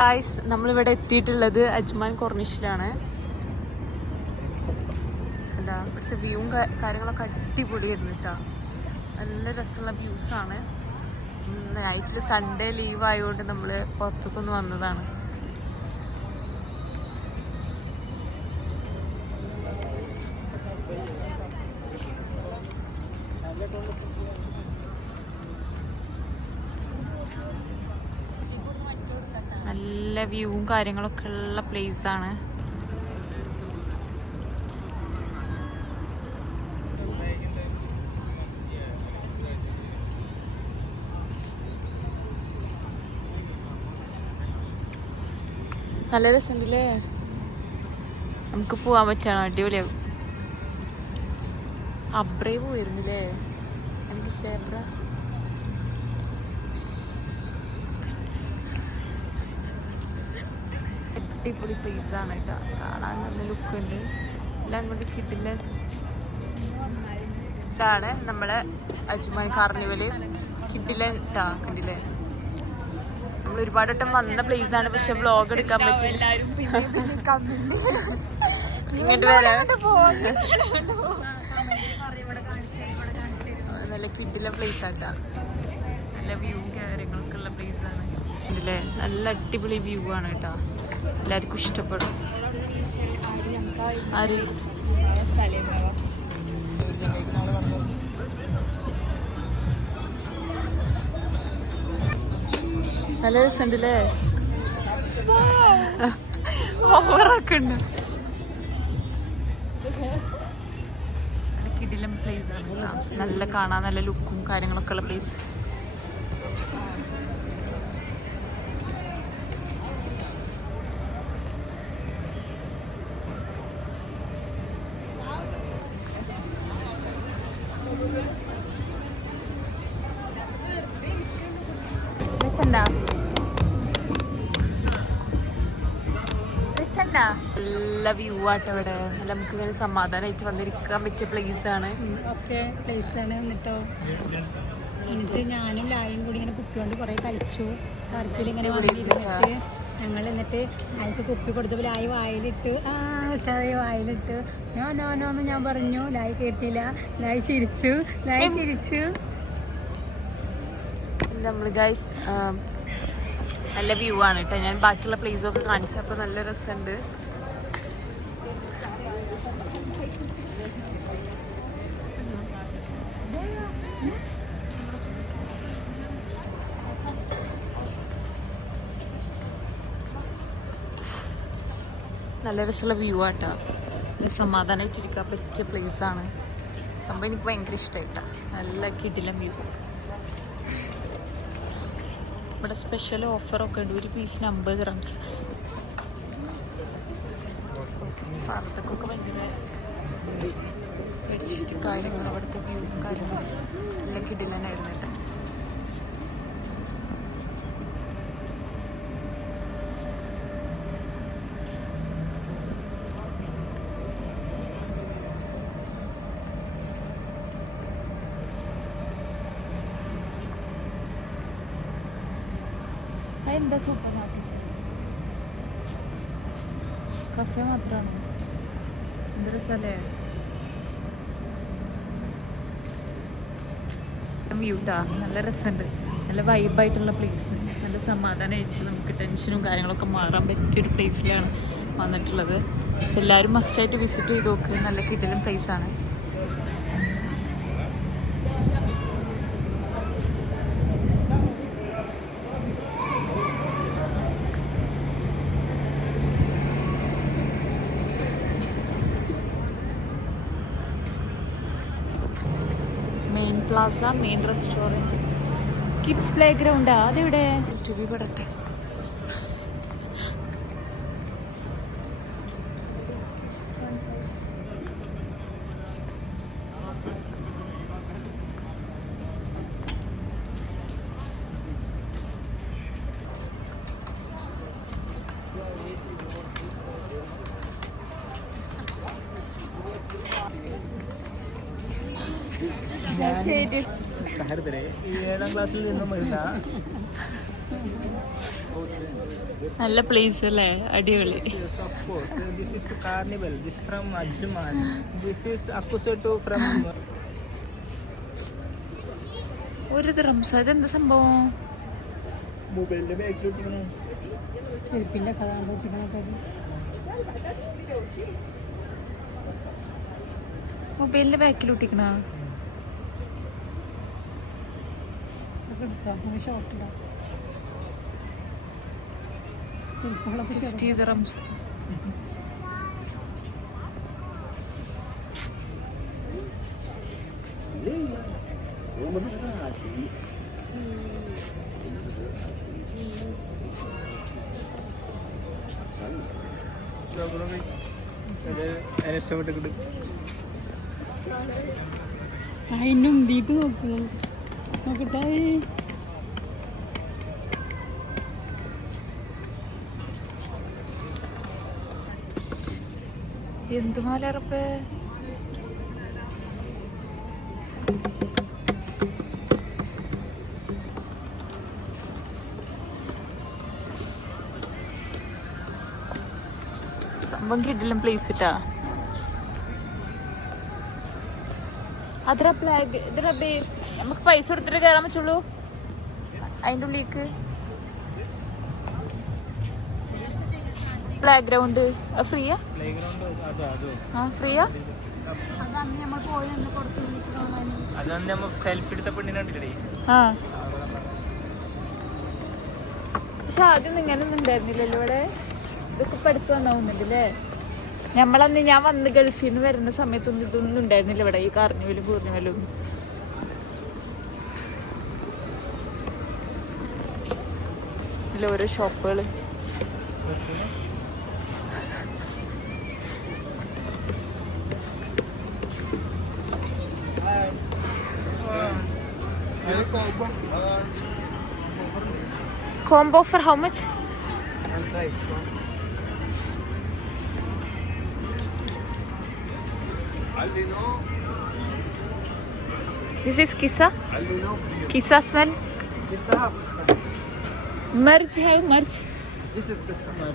Guys നമ്മളിവിടെ എത്തിയിട്ടുള്ളത് Ajman കോർണിഷിലാണ്. എന്താ ഇവിടുത്തെ വ്യൂവും കാര്യങ്ങളൊക്കെ അടിപൊളിയായിരുന്നു കേട്ടോ നല്ല രസമുള്ള വ്യൂസാണ്. നൈറ്റിൽ സൺഡേ ലീവ് ആയതുകൊണ്ട് നമ്മൾ പുറത്തേക്കൊന്ന് വന്നതാണ്. നല്ല വ്യൂവും കാര്യങ്ങളൊക്കെ ഉള്ള ആണ്. നല്ല രസമുണ്ടല്ലേ? നമുക്ക് പോവാൻ പറ്റാണോ അടിപൊളിയാവും അബ്രേ പോയിരുന്നില്ലേ? എനിക്ക് ഇഷ്ടമായി അടിപൊളി പ്ലേസ് ആണ് കേട്ടോ. കാണാൻ നല്ല ലുക്ക് ഉണ്ട്. എല്ലാം കൊണ്ട് കിട്ടില്ല. ഇതാണ് നമ്മളെ അജ്മൻ കാർണിവൽ കിട്ടില്ല കേട്ടോ കണ്ടില്ലേ? നമ്മൾ ഒരുപാട് വട്ടം വന്ന പ്ലേസ് ആണ് പക്ഷെ വ്ളോഗ് എടുക്കാൻ പറ്റില്ല ഇങ്ങോട്ട് വരാം. നല്ല കിട്ടില്ല പ്ലേസ് ആട്ടാ നല്ല വ്യൂ കാര്യങ്ങളൊക്കെ ഉള്ള പ്ലേസ് ആണ്. ഇതിലെ നല്ല അടിപൊളി വ്യൂ ആണ് കേട്ടോ എല്ലാവർക്കും ഇഷ്ടപ്പെടും. ഹലോ രസമുണ്ടല്ലേ? ഓവറൊക്കെ ഉണ്ട്. കിടിലം പ്ലേസ് ആണ് നല്ല കാണാൻ നല്ല ലുക്കും കാര്യങ്ങളൊക്കെ ഉള്ള പ്ലേസ് രസണ്ടാ രസണ്ടാ നല്ല വ്യൂ ആട്ടോ ഇവിടെ. നല്ല നമുക്ക് ഇങ്ങനെ സമാധാനമായിട്ട് വന്നിരിക്കാൻ പറ്റിയ പ്ലേസ് ആണ്. പ്ലേസ് ആണ് എന്നിട്ടോ? എന്നിട്ട് ഞാനും ലായും കൂടി ഇങ്ങനെ കുട്ടികൊണ്ട് കുറെ കഴിച്ചു ടർക്കിൽ ഇങ്ങനെ വന്നിരുന്നിട്ട് എന്നിട്ട് അയാൾക്ക് കുപ്പി കൊടുത്തപ്പോൾ ലായ് വായിലിട്ട്. ആ ഉഷാറായി വായിലിട്ട്. നോ നോ നോ എന്ന് ഞാൻ പറഞ്ഞു. ലായി കേട്ടില്ല. ലായി ചിരിച്ചു. ലായി ചിരിച്ചു. നമ്മൾ നല്ല വ്യൂ ആണ് കേട്ടോ ഞാൻ ബാക്കിയുള്ള പ്ലേസും ഒക്കെ കാണിച്ചപ്പോൾ നല്ല രസമുണ്ട്. നല്ല രസമുള്ള വ്യൂ ആട്ടോ. സമാധാനമായിട്ടിരിക്കാൻ പറ്റിയ പ്ലേസ് ആണ്. സംഭവം എനിക്ക് ഭയങ്കര ഇഷ്ടമായിട്ടാ നല്ല കിടിലം വ്യൂ ഇവിടെ സ്പെഷ്യൽ ഓഫറൊക്കെ ഉണ്ട്. ഒരു പീസിന് അമ്പത് ഗ്രാംസ് പാർത്തക്കൊക്കെ ഭയങ്കര കാര്യങ്ങൾ അവിടുത്തെ വ്യൂ കാര്യങ്ങൾ നല്ല കിടിലനായിരുന്നു എന്താ സൂപ്പർ മാർക്കറ്റ് കഫേ മാത്രമാണ് എന്ത് രസമല്ലേ വ്യൂട്ടാ നല്ല രസമുണ്ട് നല്ല വൈബായിട്ടുള്ള പ്ലേസ് നല്ല സമാധാനമായിട്ട് നമുക്ക് ടെൻഷനും കാര്യങ്ങളൊക്കെ മാറാൻ പറ്റിയൊരു പ്ലേസിലാണ് വന്നിട്ടുള്ളത്. എല്ലാവരും മസ്റ്റായിട്ട് വിസിറ്റ് ചെയ്ത് നോക്ക്. നല്ല കിട്ടലും പ്ലേസാണ് main plaza main restaurant kids playground അതെവിടെ? ടി പെടട്ടെ സഹൃദരെ ഈ ഏഴാം ക്ലാസ്സിൽ നിന്നും നല്ല പ്ലേസ് അല്ലേ അടിപൊളി Yes, of carnival Uh, from is carnival. This from from. ഒരു റംസ ഇതെന്താ സംഭവം മൊബൈലിന്റെ ബാക്കിലോട്ട് ചെരുപ്പിന്റെ കഥ മൊബൈലിന്റെ ബാക്കിൽ ഒട്ടിക്കണ അതൊക്കെ എടുത്തോ നമുക്ക് ഷോർട്ട് ഇടാം ചെരുപ്പുകളൊക്കെ ഫിഫ്റ്റി ദീപ് അതിന് നോക്കുന്നു നോക്കട്ടെ. എന്ത് മാലറപ്പേ സംഭവം കിട്ടില്ല പ്ലേസ് ഇട്ടാ. അതിര പ്ലാഗ് ഇതിര നമുക്ക് പൈസ കൊടുത്തിട്ട് കയറാൻ പറ്റുള്ളൂ. അതിന്റെ ഉള്ളിലേക്ക്. പ്ലേ ഗ്രൗണ്ട് ഫ്രീയാ? ആ ഫ്രീയാ? പക്ഷെ ആദ്യം ഇങ്ങനൊന്നും ഉണ്ടായിരുന്നില്ലല്ലോ ഇവിടെ. ഇതൊക്കെ ഇപ്പൊ അടുത്ത് വന്നാവുന്നുണ്ട് അല്ലേ നമ്മളന്ന് ഞാൻ വന്ന് ഗൾഫിൽ നിന്ന് വരുന്ന സമയത്തൊന്നും ഇതൊന്നും ഉണ്ടായിരുന്നില്ല ഇവിടെ. ഈ കാർണിവലും പൂർണിമലും. ഇതിൽ ഓരോ ഷോപ്പുകൾ combo for how much this is Qissa Qissa smell merch hai merch. This is the summer.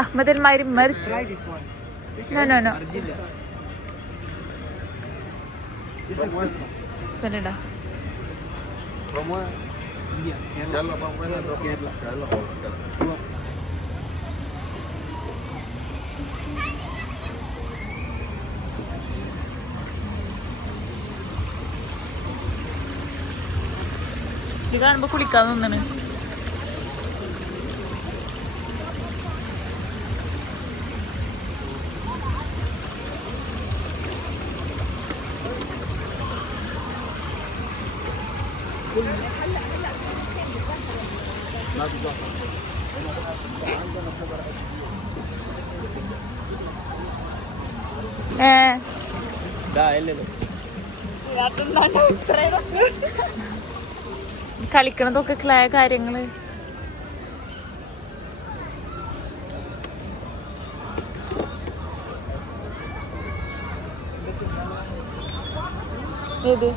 Ahmed Mairi merch. Try this one. No, no, no. Arjila. This is one. the From where? India. Kerala. Kerala. Kerala. Kerala. ഇത് കാണുമ്പോ കുളിക്കാൻ തോന്നണ് കളിക്കണതൊക്കെ clay കാര്യങ്ങൾ. ഏത്?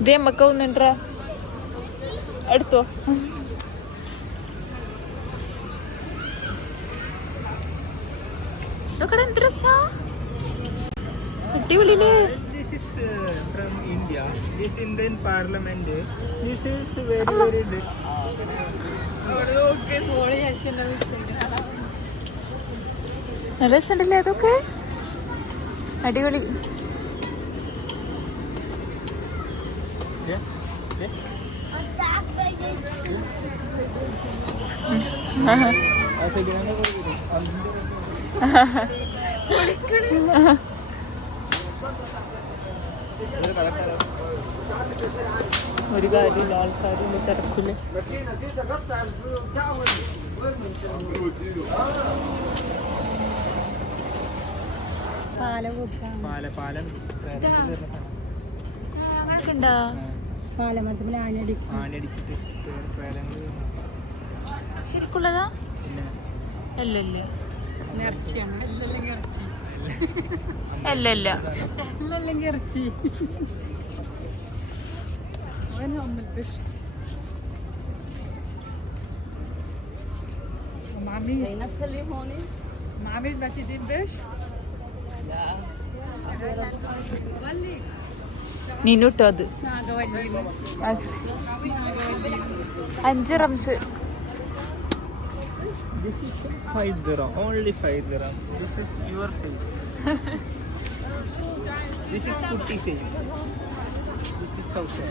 ഇത് നമ്മക്ക് ഒന്നിട്ര എടുത്തോ. ഇതൊക്കെ എന്ത് രസാ അടിപൊളിയില്ലേ This is uh, from India. This Indian Parliament. This is very very big. നല്ല രസമുണ്ടല്ലേ അതൊക്കെ അടിപൊളി. ആ ഒരു കാര്യമില്ല ആൾക്കാരും തിരക്കില്ല അങ്ങനൊക്കെ ഉണ്ടാ പാലമരത്തിൽ ശരിക്കുള്ളതാ അല്ലല്ലേ അല്ല അല്ല അല്ലെങ്കിൽ ഇറച്ചി وين ام البشت ام عميد نفس اللي هون ام عميد ما تدين بشت നീനുട്ടോ അത് അഞ്ച് റംസ് This is 5 dirham, only 5 dirham. This is your face. this is putty face. This is thousand.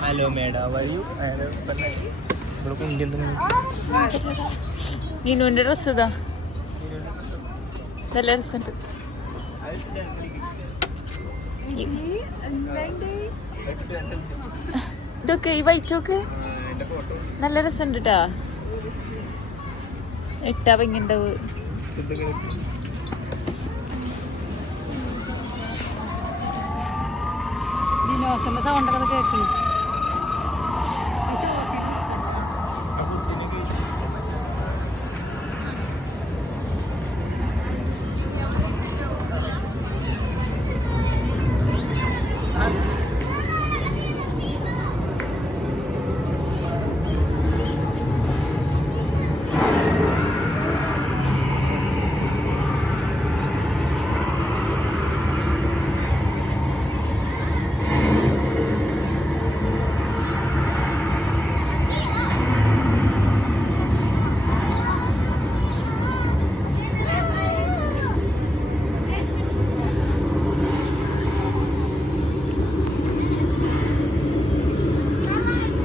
Hello, madam. How are you? Hello, ഇവിടെ ഇന്ത്യൻ തന്നെ നീനുവിന്റെ ഡ്രസ് ഇതാ നല്ല രസമുണ്ട് ഇതൊക്കെ ഈ വൈറ്റ് ഇതൊക്കെ ഈ ഫോട്ടോ നല്ല രസമുണ്ട് കേട്ടാ എട്ടാ ഭംഗിണ്ടാവ് സൗണ്ടൊക്കെ കേൾക്കുന്നു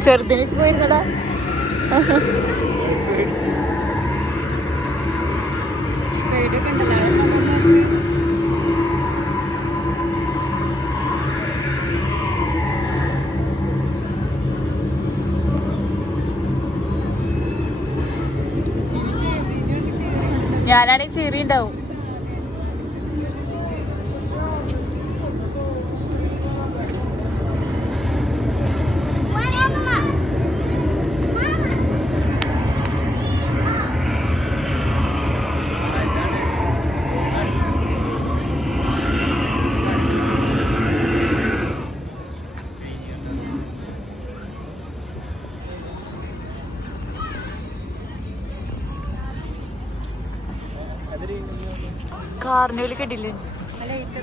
ചെറുതിന് പോയിരുന്നടാ. ഞാനാണെങ്കിൽ ചെറിയ ഉണ്ടാവും. കാർണിവൽ ഉള്ളിൽ ലൈറ്റ്